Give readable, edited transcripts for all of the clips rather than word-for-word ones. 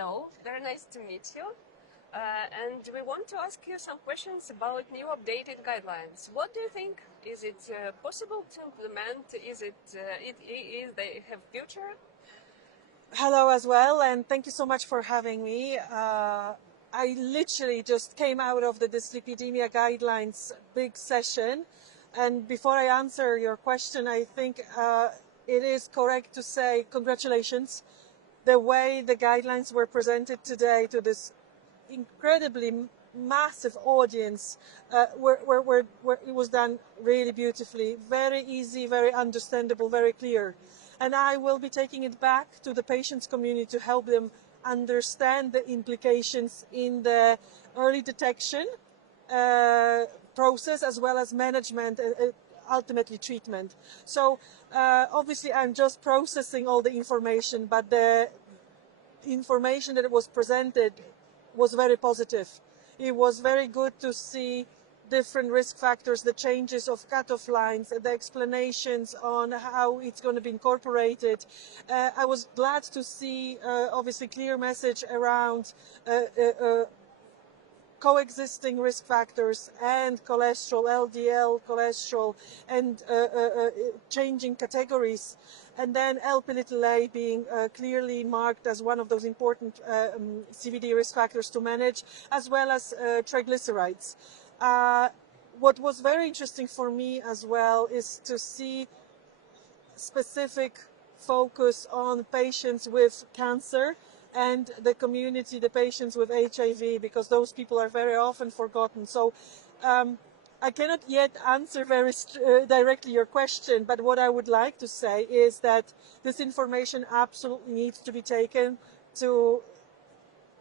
Hello, very nice to meet you. And we want to ask you some questions about new updated guidelines. What do you think? Is it possible to implement? Is is they have future? Hello as well, and thank you so much for having me. I literally just came out of the Dyslipidemia guidelines big session, and before I answer your question, I think it is correct to say congratulations. The way the guidelines were presented today to this incredibly massive audience, it was done really beautifully, very easy, very understandable, very clear. And I will be taking it back to the patients community to help them understand the implications in the early detection process as well as management and ultimately treatment. So obviously I'm just processing all the information, but the information that was presented was very positive. It was very good to see different risk factors, the changes of cutoff lines, the explanations on how it's going to be incorporated. I was glad to see, obviously, clear message around coexisting risk factors and cholesterol, LDL cholesterol, and changing categories. And then Lp(a) being clearly marked as one of those important CVD risk factors to manage, as well as triglycerides. What was very interesting for me as well is to see specific focus on patients with cancer and the community, the patients with HIV, because those people are very often forgotten. So I cannot yet answer very directly your question, but what I would like to say is that this information absolutely needs to be taken to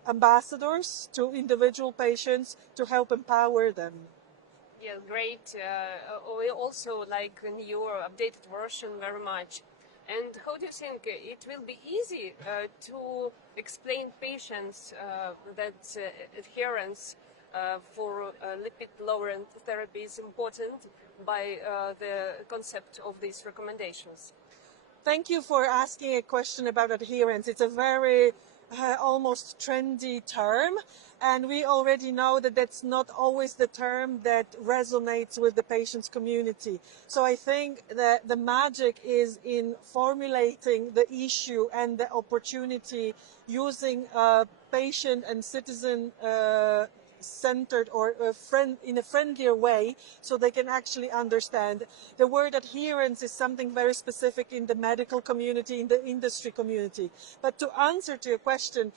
ambassadors, to individual patients, to help empower them. Yeah, great. We also like your updated version very much. And how do you think it will be easy to explain patients that adherence for lipid-lowering therapy is important by the concept of these recommendations? Thank you for asking a question about adherence. It's a very almost trendy term, and we already know that that's not always the term that resonates with the patient's community. So I think that the magic is in formulating the issue and the opportunity using patient and citizen centered or in a friendlier way, so they can actually understand. The word adherence is something very specific in the medical community, in the industry community. But to answer to your question,